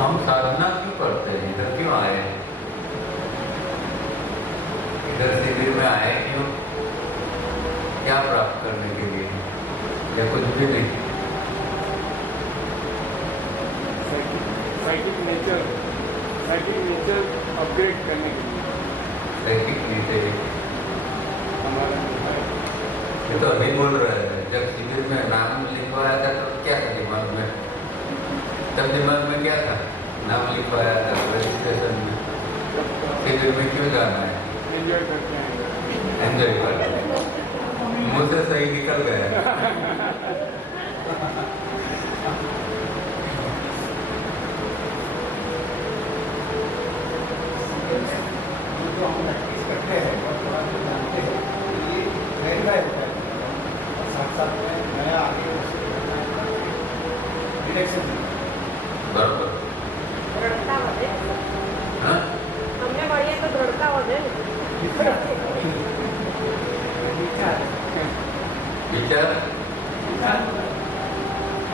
हम साधना क्यों करते हैं, इधर क्यों आए, इधर शिविर में आए क्यों, क्या प्राप्त करने के लिए, या कुछ भी नहीं? साइकिक नेचर अपग्रेड करने के लिए। साइकिक नेचर हमारा ये तो अभी बोल रहे हैं, जब शिविर में नाम लिखवाया था तो क्या था दिमाग में, तब दिमाग में क्या था, नाम लिखवाया था रजिस्ट्रेशन में, शिविर में क्यों जाना है, एंजॉय करते हैं, एंजॉय करते हैं, मुझसे सही निकल गया। जो हम प्रैक्टिस करते हैं और थोड़ा सा जानते हैं ये वेरीफाई होता है, साथ साथ में नया आगे डिरेक्शन बरोबर दृढ़ता વધે हाँ અમને મળીએ તો દૃઢતા વધે ને विचार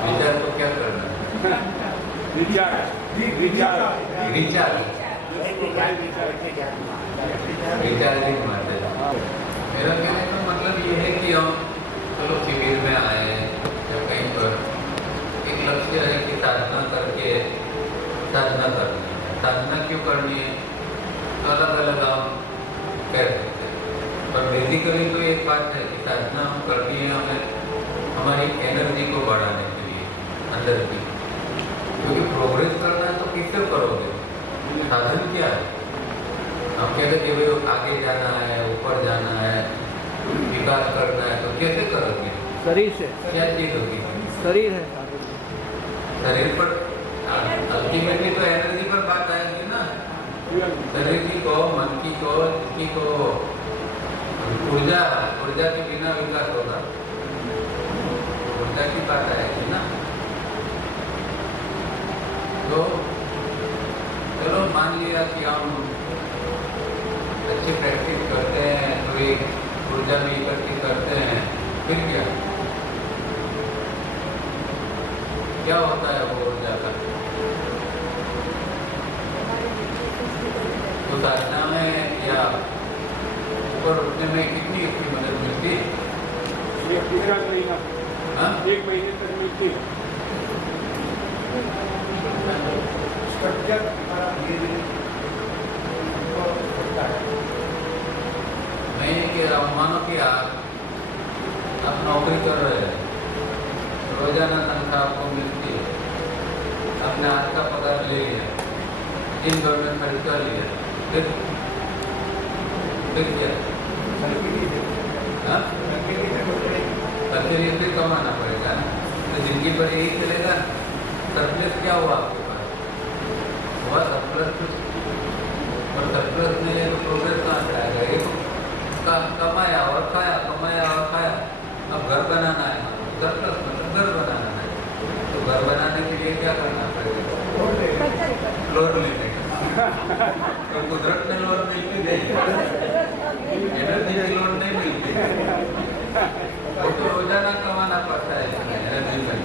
विचार को क्या करना है, विचार विचार विचार नहीं मानते। मेरा कहने का मतलब ये है कि हम चलो शिविर में आए या कहीं पर एक लक्ष्य है कि साधना करके साधना करनी है, साधना क्यों करनी है, तो अलग अलग हम कह सकते हैं, पर बेसिकली तो एक बात है कि साधना हम करनी है हमें हमारी एनर्जी को बढ़ाने के लिए अंदर की, क्योंकि प्रोग्रेस करना है तो किससे करोगे, साधन क्या है, हम कहते कि भाई आगे जाना है, ऊपर जाना है, विकास करना है, तो कैसे करोगे, शरीर से, क्या चीज होगी, शरीर है, शरीर पर अल्टीमेटली तो एनर्जी पर बात आएगी ना, शरीर की को, मन की को, की को, ऊर्जा ऊर्जा के बिना विकास होगा, ऊर्जा की बात आएगी ना। तो चलो मान लिया कि हम अच्छी प्रैक्टिस करते हैं तो एक ऊर्जा भी इकट्ठी करते हैं, फिर क्या होता है वो ऊर्जा का, तो साधना में या ऊपर उठने में कितनी इसकी मदद मिलती है? ये पूरा महीना, हाँ? 1 महीने तक मिलती है। स्ट्रक्चर हमारा धीरे धीरे बढ़ता है। मैं ये कह रहा हूँ, मानो कि आप नौकरी कर रहे हैं, रोजाना तनख्वाह आपको मिलती है, आपने आज का पगार ले लिया, दिन भर में खर्च कर लिया, फिर क्या, हाँ? सबके लिए फिर कमाना पड़ेगा ना, तो जिंदगी पर यही चलेगा। सरप्लस क्या हुआ आपके पास, हुआ सरप्लस कुछ, और सरप्लस में तो प्रोग्रेस कहाँ से आएगा, ये तो कमाया और खाया, कमाया और खाया, अब घर बनाना है, सरप्लस मतलब घर बनाना है, तो घर बनाने के लिए क्या करना पड़ेगा, लोन लेने का, तो कुदरत में लोन मिलती नहीं, एनर्जी की लोन नहीं मिलती, वो तो रोजाना कमाना पड़ता है एनर्जी में,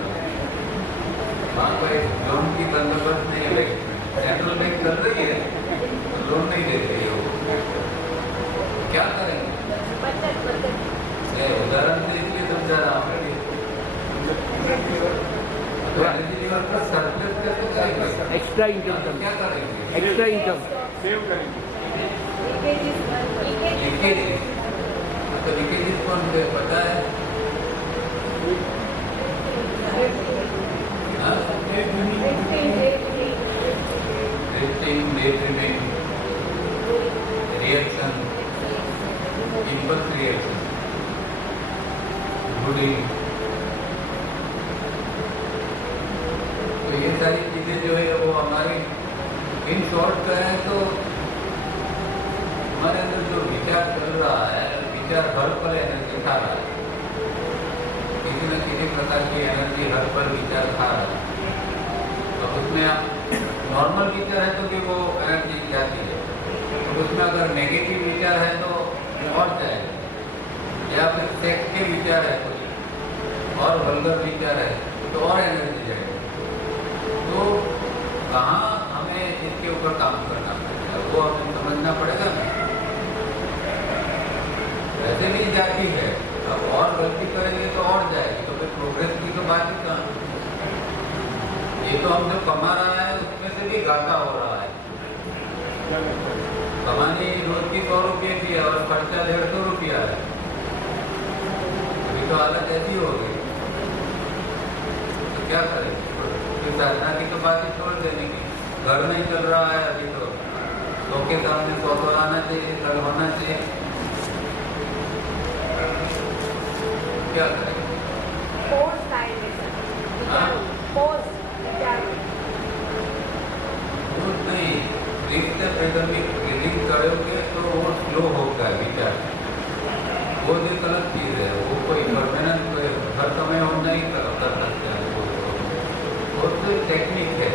वहाँ पर लोन की बंदोबस्त नहीं है, सेंट्रल बैंक कर रही है, लोन नहीं दे रही है, वो क्या करेंगे, उदाहरण से इसलिए समझा रहा हूँ, तो एनर्जी लेवल पर सरप्लस कैसे करेंगे, एक्स्ट्रा इनकम, क्या करेंगे, एक्स्ट्रा इनकम, सेव करेंगे। लीकेज, तो लीकेज कौन से पता है, daydreaming, reaction, impulse reaction, brooding, तो ये सारी चीजें जो है वो हमारी इन शॉर्ट करें तो हमारे अंदर जो विचार चल रहा है, विचार हर पल एनर्जी खा रहा है, किसी न किसी प्रकार की एनर्जी हर पल विचार खा रहा है, तो उसमें आप नॉर्मल विचार है तो कि वो एनर्जी जाती है, तो उसमें अगर नेगेटिव विचार है तो और जाएगा, या फिर सेक्स के विचार है कुछ और वल्गर विचार है तो और एनर्जी जाएगी, तो कहाँ कमा रहा है उसमें से भी घाटा हो रहा है। क्या लगता है? कमानी रोज की 100 रुपये की है और खर्चा 150 रुपया है। अभी तो हालत ऐसी हो गई, तो क्या करें? फिर साधना की तो बात ही छोड़ देने की। घर नहीं चल रहा है अभी तो के सामने 100 तो आना चाहिए, कल होना चाहिए। क्या करें? पोस्ट काय हाँ? पोस्ट विचार वो नहीं, रिक्त एकेडमिक रीडिंग करोगे तो वो स्लो होगा विचार। वो जो गलत चीज़ है, वो कोई परमानेंट कोई हर समय हो नहीं कर सकते हैं। वो तो टेक्निक है।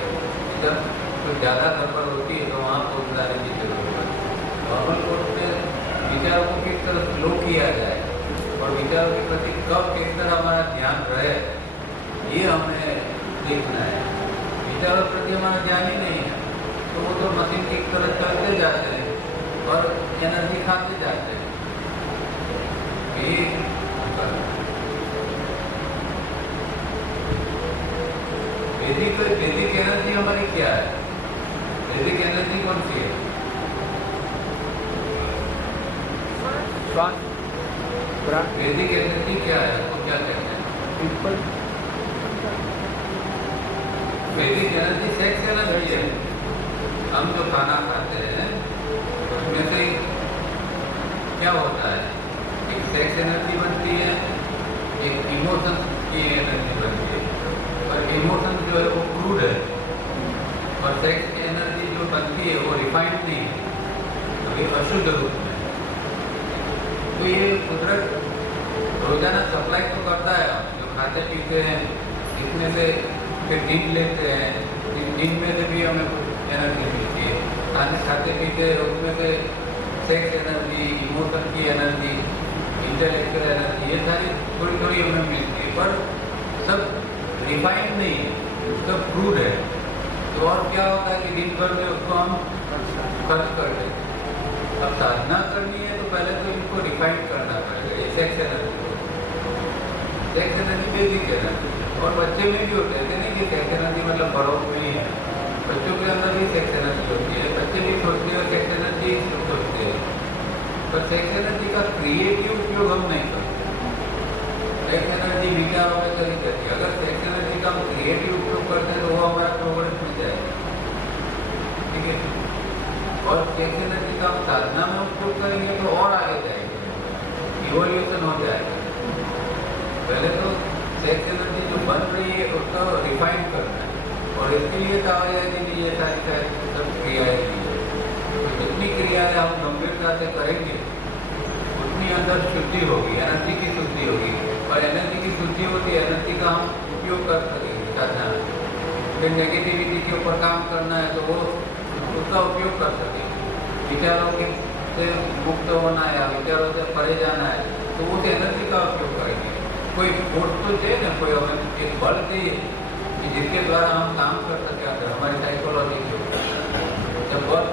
जब कोई ज़्यादा गड़बड़ होती है तो वहाँ पोस्ट डालने की जरूरत है। नॉर्मल पोस्ट में विचारों को किस तरह स्लो किया जाए और विचारों के प्रति कब किस तरह हमारा ध्यान रहे, ये हमें देखना है। विचारों के प्रति हमारा ध्यान ही नहीं है तो वो तो मशीन की तरह चलते जाते हैं और एनर्जी खाते जाते हैं। ये बेसिक एनर्जी हमारी क्या है? बेसिक एनर्जी कौन सी है? श्वास प्राण बेसिक एनर्जी क्या है? उसको क्या कहते हैं? Pimple basic energy sex energy है। हम जो खाना खाते हैं उसमें से क्या होता है? एक सेक्स एनर्जी बनती है, एक इमोशन की एनर्जी बनती है। और इमोशन जो है वो क्रूड है और सेक्स एनर्जी जो बनती है वो रिफाइंड नहीं है, अभी अशुद्ध रूप में। तो ये कुदरत रोजाना सप्लाई तो करता है। जो खाते पीते हैं इसमें से फिर नींद लेते हैं, नींद में से भी हमें कुछ एनर्जी मिलती है। खाते पीते उसमें से सेक्स एनर्जी, इमोशन की एनर्जी, इंटेलेक्चुअल एनर्जी, ये सारी थोड़ी थोड़ी हमें मिलती है, पर सब रिफाइंड नहीं है, सब क्रूड है। तो और क्या होता है कि दिन भर में उसको हम खर्च कर देते हैं। अब साधना करनी है तो पहले तो इनको रिफाइंड करना पड़ेगा। ये सेक्स एनर्जी बेसिक एनर्जी और बच्चे में भी होते हैं नहीं कि सेक्स एनर्जी मतलब बड़ों में ही है, बच्चों के अंदर भी सेक्स एनर्जी होती है। बच्चे भी सोचते हैं सेक्स एनर्जी सोचते हैं, पर सेक्स एनर्जी का क्रिएटिव उपयोग हम नहीं करते। सेक्स एनर्जी विचारों में करी जाती है। अगर सेक्स एनर्जी का हम क्रिएटिव उपयोग करते हैं तो वो हमारा प्रोग्रेस में जाएगा, ठीक है। और सेक्स एनर्जी का हम साधना में उपयोग करेंगे तो और आगे जाएंगे, इवोल्यूशन हो जाएगा। पहले तो सेक्स एनर्जी जो बन रही है उसको रिफाइन करना है और इसके लिए कहा जाए कि ये सारी सब क्रियाएँ की है। तो जितनी क्रियाएँ हम गंभीरता से करेंगे उतनी अंदर शुद्धि होगी, एनर्जी की शुद्धि होगी। और एनर्जी की शुद्धि होती है, एनर्जी का हम उपयोग कर सकेंगे साधना में। फिर नेगेटिविटी के ऊपर काम करना है तो वो उसका उपयोग कर सकेंगे। विचारों के से मुक्त होना है या विचारों से परे जाना है तो उस एनर्जी का उपयोग करेंगे। कोई फोर्स तो चाहिए ना, कोई हमें एक बल चाहिए कि जिसके द्वारा हम काम कर सकें अंदर हमारी साइकोलॉजी के ऊपर। जब बल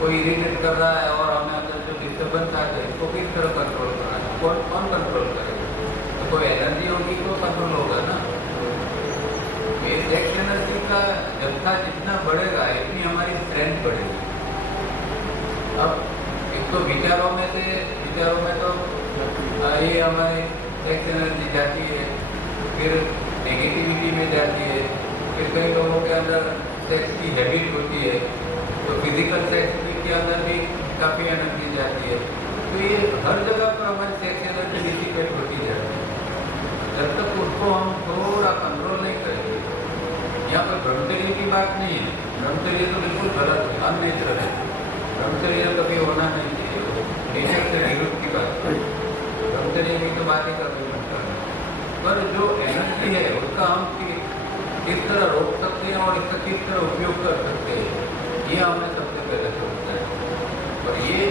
कोई इरिटेट कर रहा है और हमें अंदर जो डिस्टर्बेंस आता है इसको किस तरह कंट्रोल करना है, कौन कंट्रोल करेगा? तो कोई एनर्जी होगी तो कंट्रोल होगा ना। ये सेक्स एनर्जी का जत्था जितना बढ़ेगा इतनी हमारी स्ट्रेंथ बढ़ेगी। अब एक तो विचारों में तो ये हमारी सेक्स एनर्जी जाती है, फिर नेगेटिविटी में जाती है, फिर कई लोगों के अंदर सेक्स की हैबिट होती है तो फिजिकल सेक्स के अंदर भी काफ़ी एनर्जी जाती है। तो ये हर जगह पर हमारी सेक्स एनर्जी डिसिपेट होती जाती है। जब तक उसको हम थोड़ा कंट्रोल नहीं करेंगे, यहाँ पर ब्रह्मचर्य की बात नहीं है, ब्रह्मचर्य तो बिल्कुल गलत है, अननेचुरल है। ब्रह्मचर्य कभी होना नहीं चाहिए, नेचर से विरुद्ध की बात है। ब्रह्मचर्य की तो बात ही करनी पड़ता है, पर जो एनर्जी है उसका हम किस तरह रोक सकते हैं और इसका किस तरह उपयोग कर सकते हैं, ये हमें सबसे पहले सोचना है। और ये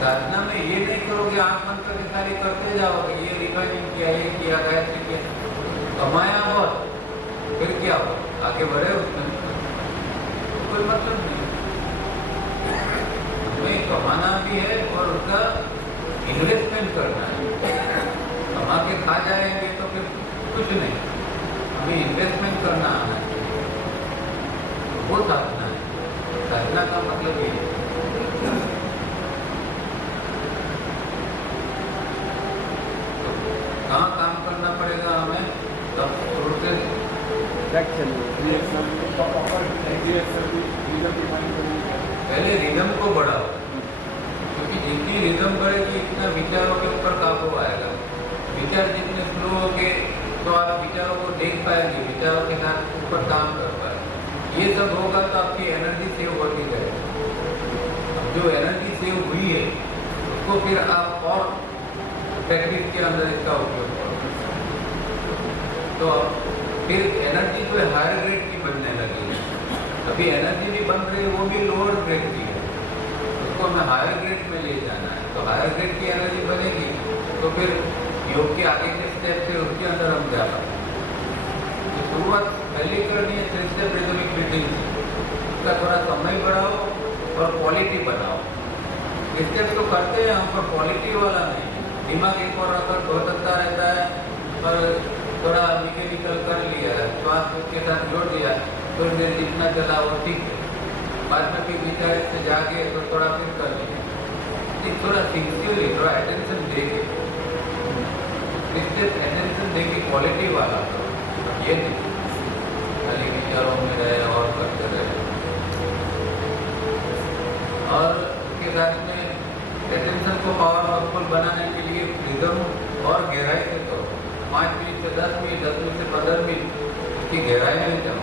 साधना में ये नहीं करोगे आँख बंद करके खाली करते जाओगे, ये रिफाइनिंग किया, ये किया, गायत्री किया, कमाया बहुत, फिर क्या हो? आगे बढ़े उसमें तो कोई मतलब नहीं। हमें कमाना भी है और उसका इन्वेस्टमेंट करना है। कमा के खा जाएंगे तो फिर कुछ नहीं, हमें इन्वेस्टमेंट करना आना चाहिए। वो साधना है। साधना का मतलब ये है। तो कहाँ काम करना पड़ेगा हमें? तब प्रोसेस बैक चलिए रिएक्शन रिदम डिफाइन करेंगे। पहले रिदम को बढ़ाओ, क्योंकि जितनी रिदम बढ़ेगी इतना विचारों के ऊपर काबू आएगा। विचार जितने स्लो होंगे तो आप विचारों को देख पाएंगे, विचारों के साथ ऊपर काम कर पाएंगे। ये सब होगा तो आपकी एनर्जी सेव होती जाएगी। जो एनर्जी सेव हुई है उसको फिर आप और प्रैक्टिस के अंदर इसका उपयोग करो, तो फिर एनर्जी जो है हायर ग्रेड की बनने लगेगी। अभी एनर्जी भी बन रही है, वो भी लोअर ग्रेड की है, उसको हमें हायर ग्रेड में ले जाना है। तो हायर ग्रेड की एनर्जी बनेगी तो फिर योग के आगे के स्टेप से उसके अंदर हम जा पाएंगे। तो शुरुआत पहले करनी है 3 स्टेप रिदमिक ब्रीथिंग से। उसका थोड़ा समय बढ़ाओ और क्वालिटी बनाओ। स्टेप तो करते हैं हम, पर क्वालिटी वाला नहीं। दिमाग एक और रखकर भटकता रहता है और थोड़ा मैकेनिकल कर लिया, श्वास उसके साथ जोड़ दिया, थोड़ी देर जितना चला वो ठीक है। बाद में फिर विचार से जाके तो थोड़ा फिर कर लिया। थोड़ा सिंसियरली, थोड़ा अटेंशन देके, अटेंशन देके क्वालिटी वाला करो। ये नहीं खाली विचारों में रहे और करते रहे। और उसके साथ में अटेंशन को पावरफुल बनाने के लिए रिदम और गहराई से करो। 5 मिनट से 10 मिनट, 10 मिनट से 15 मिनट उसकी गहराई में जाओ।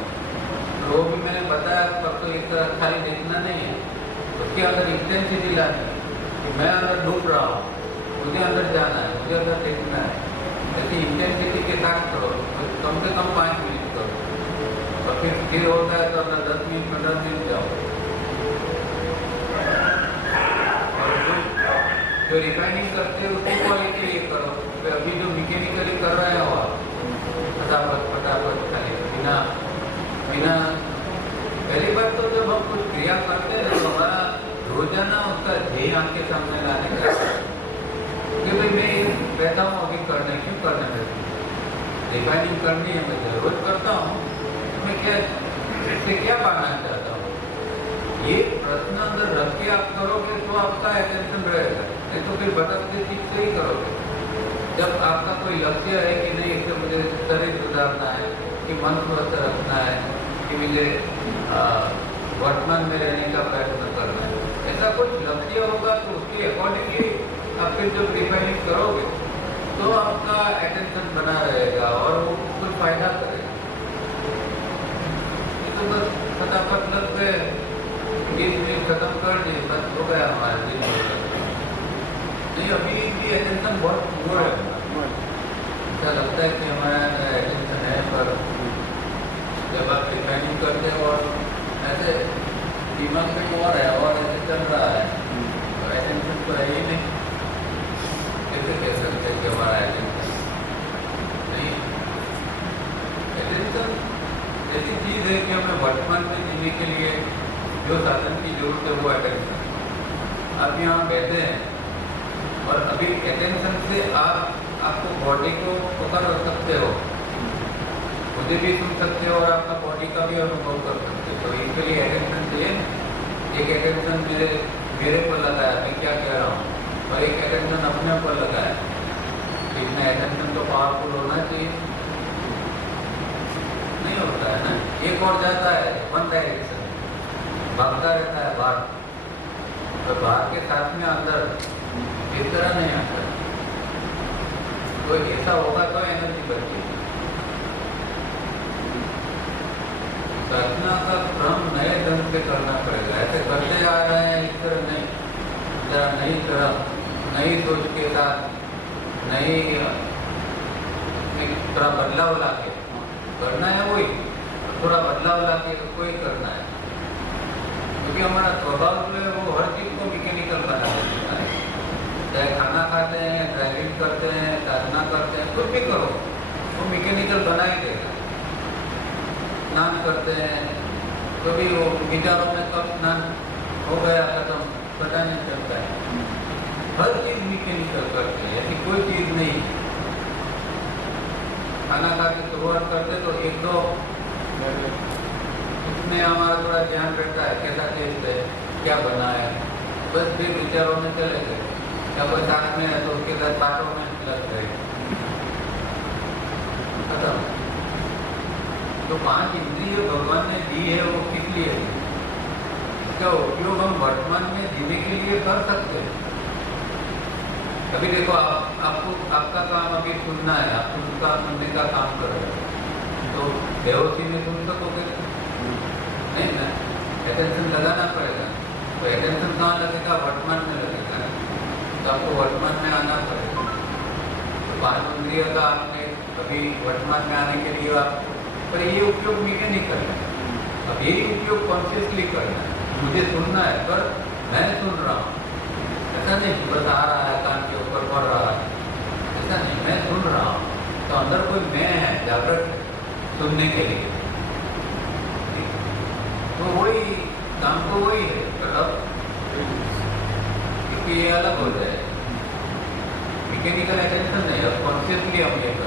वो भी मैंने बताया, पर तो एक तरह खाली देखना नहीं है, उसके अंदर इंटेंसिटी लानी है कि मैं अंदर डूब रहा हूँ, मुझे अंदर जाना है, मुझे अंदर देखना है। ऐसी इंटेंसिटी के साथ करो, कम से कम 5 मिनट करो। और फिर होता है तो अंदर 10 मिनट 15 मिनट जाओ। जो रिफाइनिंग करते हैं उसकी क्वालिटी ये करो। तो अभी जो मैकेनिकली कर रहे हो आप, फटाफट खाली बिना पहली बात तो जब हम कुछ क्रिया करते हैं तो हमारा रोजाना उसका ध्येय आपके सामने लाने का कि भाई मैं रहता हूँ अभी करने, क्यों करने में रिफाइनिंग करनी है, मैं रोज करता हूँ, मैं क्या इससे क्या पाना चाहता हूँ। ये प्रश्न अंदर रख के आप करोगे तो आपका अटेंशन रहेगा, नहीं तो फिर भटकते ठीक से ही करोगे। जब आपका कोई लक्ष्य है कि नहीं इससे मुझे शरीर सुधारना है, कि मन स्वस्थ रखना है, कि मुझे वर्तमान में रहने का प्रयत्न करना है, ऐसा कुछ लक्ष्य होगा तो उसके अकॉर्डिंगली आप फिर जब रिफाइनिंग करोगे तो आपका अटेंशन बना रहेगा और वो कुछ फायदा करेगा। तो बस फटाफट लग गए, 20 मिनट खत्म कर दिए, बस हो गया हमारे दिन। नहीं, अभी भी अटेंशन बहुत पुअर है। ऐसा लगता है कि हमारा अटेंशन है, पर जब आप रिफाइनिंग करते हो और ऐसे दिमाग में और है और ऐसे चल रहा है तो अटेंशन तो है ही नहीं। कैसे कह सकते हैं कि हमारा अटेंशन नहीं? अटेंशन ऐसी चीज़ है कि हमें वर्तमान में जीने के लिए जो साधन की जरूरत है वो अटेंशन। आप यहाँ बैठे हैं और अभी अटेंशन से आपको बॉडी को पकड़ सकते हो, मुझे भी सुन सकते हो और आपका बॉडी का भी अनुभव कर सकते हो। तो इसके लिए अटेंशन चाहिए। एक अटेंशन मेरे पर लगाया, मैं क्या कह रहा हूँ, और एक अटेंशन अपने पर लगाया। इतना अटेंशन तो पावरफुल होना चाहिए, नहीं होता है ना। एक और जाता है वन डायरेक्शन, भागता रहता है बाहर, तो बाहर के साथ में अंदर इस तरह नहीं आता। तो ऐसा होगा तो एनर्जी बचेगी। साधना का क्रम नए ढंग से करना पड़ेगा। ऐसे करते आ रहे हैं इस तरह नहीं, जरा नई तरह, नई सोच के साथ, नई थोड़ा बदलाव ला के करना है। वही थोड़ा बदलाव ला के कोई करना है, क्योंकि हमारा स्वभाव जो है वो हर चीज़ को मैकेनिकल बना देता है। चाहे खाना खाते हैं, ड्राइविंग करते हैं, साधना करते हैं, कुछ भी करो वो मैकेनिकल बना ही देगा। स्नान करते हैं तो भी वो विचारों में कब स्नान हो गया खत्म पता नहीं चलता है। हर चीज़ मैकेनिकल करते हैं, ऐसी कोई चीज़ नहीं। खाना खा के शुरुआत करते तो 1-2 उसमें हमारा थोड़ा ध्यान रहता है कैसा टेस्ट है, क्या बना है, बस फिर विचारों में चले गए, या कोई साथ में है तो उसके साथ बातों में लग गए, खत्म। तो 5 इंद्रिय भगवान ने दी है, वो किस लिए दी? इसका उपयोग हम वर्तमान में जीने के लिए कर सकते हैं। अभी देखो आपको आपका काम अभी सुनना है, आप उसका सुनने का काम कर रहे हो, तो बेहोशी में सुन सकोगे नहीं ना, अटेंशन लगाना पड़ेगा। तो अटेंशन कहाँ लगेगा? वर्तमान में लगेगा, तो आपको वर्तमान में आना पड़ेगा। तो 5 इंद्रिय का आपने अभी वर्तमान में आने के लिए आप, पर ये उपयोग मुझे नहीं करना है, अब यही उपयोग कॉन्शियसली करना है। मुझे सुनना है पर मैं सुन रहा हूँ, ऐसा नहीं बस आ रहा है कान के ऊपर पड़ रहा है, ऐसा नहीं, मैं सुन रहा हूँ। तो अंदर कोई मैं है जागृत सुनने के लिए, तो वही काम तो वही है, पर अब क्योंकि ये अलग हो जाए, मैकेनिकल अटेंशन नहीं, अब कॉन्शियसली हम ये कर